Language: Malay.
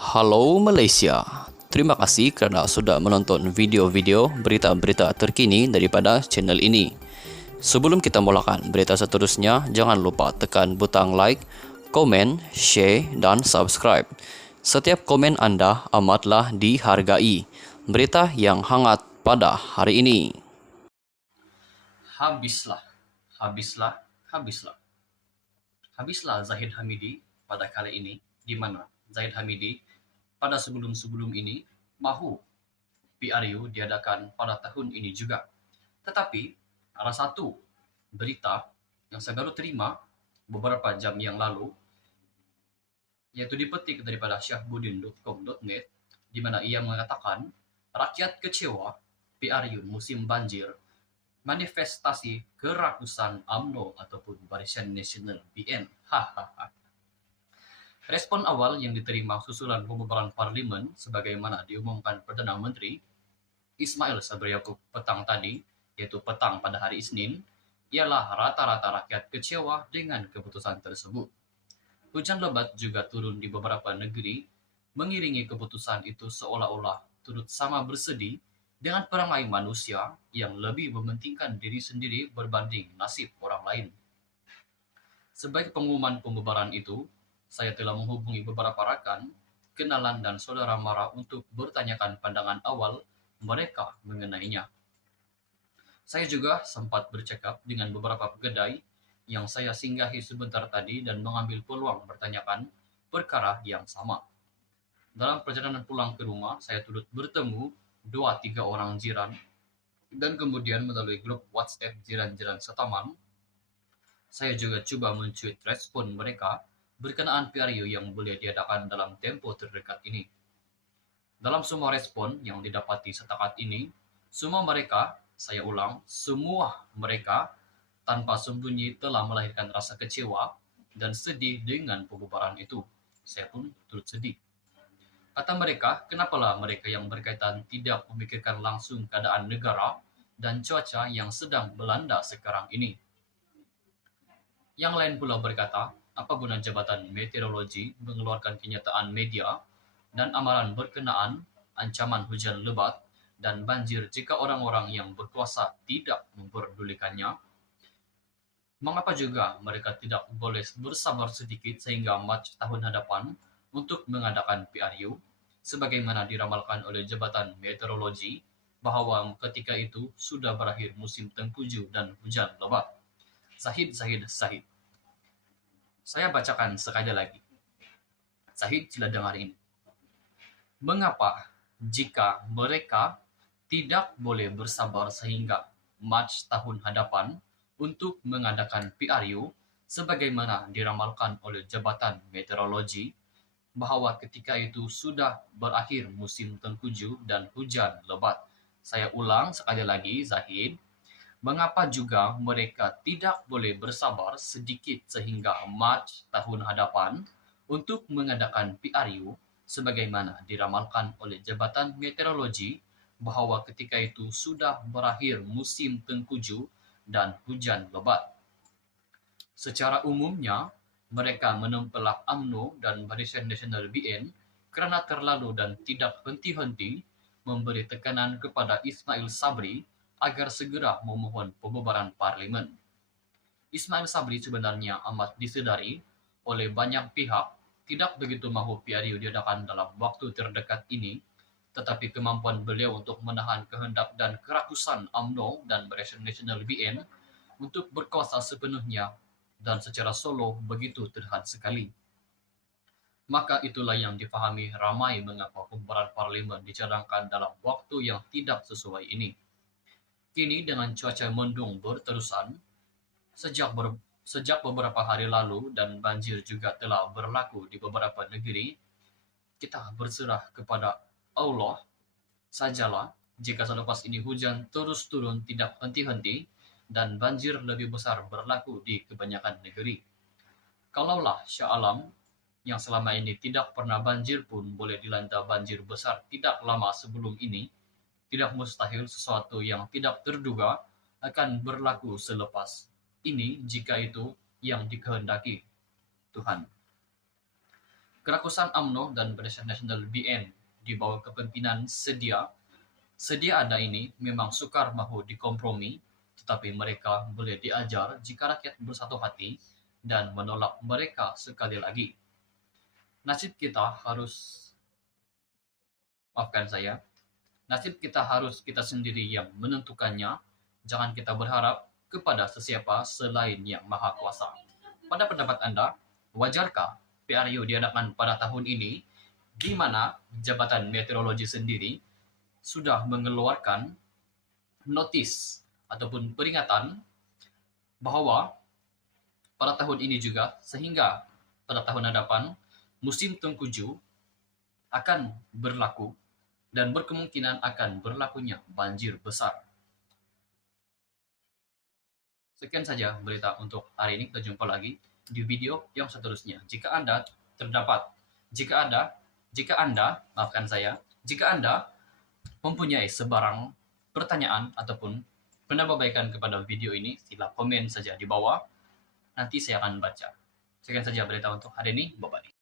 Halo Malaysia, terima kasih kerana sudah menonton video-video berita-berita terkini daripada channel ini. Sebelum kita mulakan berita seterusnya, jangan lupa tekan butang like, komen, share dan subscribe. Setiap komen anda amatlah dihargai. Berita yang hangat pada hari ini. Habislah, habislah, habislah. Habislah Zahid Hamidi pada kali ini, di mana Zahid Hamidi pada sebelum-sebelum ini mahu PRU diadakan pada tahun ini juga. Tetapi ada satu berita yang saya baru terima beberapa jam yang lalu, yaitu dipetik daripada syahbudin.com.net, di mana ia mengatakan rakyat kecewa PRU musim banjir, manifestasi kerakusan UMNO ataupun Barisan Nasional BN. Hahaha. Respon awal yang diterima susulan pembubaran parlimen sebagaimana diumumkan Perdana Menteri Ismail Sabri Yaakob petang tadi, yaitu petang pada hari Isnin, ialah rata-rata rakyat kecewa dengan keputusan tersebut. Hujan lebat juga turun di beberapa negeri, mengiringi keputusan itu seolah-olah turut sama bersedih dengan perangai manusia yang lebih mementingkan diri sendiri berbanding nasib orang lain. Sebagai pengumuman pembubaran itu, saya telah menghubungi beberapa rakan, kenalan dan saudara mara untuk bertanyakan pandangan awal mereka mengenainya. Saya juga sempat bercakap dengan beberapa kedai yang saya singgahi sebentar tadi dan mengambil peluang bertanyakan perkara yang sama. Dalam perjalanan pulang ke rumah, saya turut bertemu 2-3 orang jiran dan kemudian melalui grup WhatsApp jiran-jiran setaman, saya juga coba mencuit respon mereka berkenaan PRU yang boleh diadakan dalam tempo terdekat ini. Dalam semua respon yang didapati setakat ini, semua mereka, saya ulang, semua mereka tanpa sembunyi telah melahirkan rasa kecewa dan sedih dengan pembubaran itu. Saya pun turut sedih. Kata mereka, kenapalah mereka yang berkaitan tidak memikirkan langsung keadaan negara dan cuaca yang sedang melanda sekarang ini. Yang lain pula berkata, apa guna Jabatan Meteorologi mengeluarkan kenyataan media dan amaran berkenaan ancaman hujan lebat dan banjir jika orang-orang yang berkuasa tidak memperdulikannya? Mengapa juga mereka tidak boleh bersabar sedikit sehingga Mac tahun hadapan untuk mengadakan PRU, sebagaimana diramalkan oleh Jabatan Meteorologi bahwa ketika itu sudah berakhir musim tengkujuh dan hujan lebat. Zahid, Zahid, Zahid. Saya bacakan sekali lagi. Zahid, sila dengar ini. Mengapa jika mereka tidak boleh bersabar sehingga Mac tahun hadapan untuk mengadakan PRU sebagaimana diramalkan oleh Jabatan Meteorologi bahwa ketika itu sudah berakhir musim tengkujuh dan hujan lebat. Saya ulang sekali lagi, Zahid. Mengapa juga mereka tidak boleh bersabar sedikit sehingga Mac tahun hadapan untuk mengadakan PRU sebagaimana diramalkan oleh Jabatan Meteorologi bahwa ketika itu sudah berakhir musim tengkujuh dan hujan lebat. Secara umumnya, mereka menempelak UMNO dan Barisan Nasional BN kerana terlalu dan tidak henti-henti memberi tekanan kepada Ismail Sabri agar segera memohon pembubaran parlimen. Ismail Sabri sebenarnya amat disedari oleh banyak pihak tidak begitu mahu PRU diadakan dalam waktu terdekat ini, tetapi kemampuan beliau untuk menahan kehendak dan kerakusan UMNO dan Barisan Nasional BN untuk berkuasa sepenuhnya dan secara solo begitu terhad sekali. Maka itulah yang difahami ramai mengapa pembubaran parlimen dicadangkan dalam waktu yang tidak sesuai ini. Kini dengan cuaca mendung berterusan sejak beberapa hari lalu dan banjir juga telah berlaku di beberapa negeri, kita berserah kepada Allah sajalah jika selepas ini hujan terus turun tidak henti-henti dan banjir lebih besar berlaku di kebanyakan negeri. Kalaulah Shah Alam yang selama ini tidak pernah banjir pun boleh dilanda banjir besar tidak lama sebelum ini, tidak mustahil sesuatu yang tidak terduga akan berlaku selepas ini jika itu yang dikehendaki Tuhan. Kerakusan UMNO dan Barisan Nasional BN di bawah kepemimpinan sedia ada ini memang sukar mahu dikompromi, tetapi mereka boleh diajar jika rakyat bersatu hati dan menolak mereka sekali lagi. Nasib kita harus kita sendiri yang menentukannya. Jangan kita berharap kepada sesiapa selain yang maha kuasa. Pada pendapat Anda, wajarkah PRU diadakan pada tahun ini, di mana Jabatan Meteorologi sendiri sudah mengeluarkan notis ataupun peringatan bahwa pada tahun ini juga sehingga pada tahun hadapan musim tengkujuh akan berlaku dan berkemungkinan akan berlakunya banjir besar. Sekian saja berita untuk hari ini. Kita jumpa lagi di video yang seterusnya. Jika Anda mempunyai sebarang pertanyaan ataupun penambahbaikan kepada video ini, sila komen saja di bawah. Nanti saya akan baca. Sekian saja berita untuk hari ini. Bye-bye.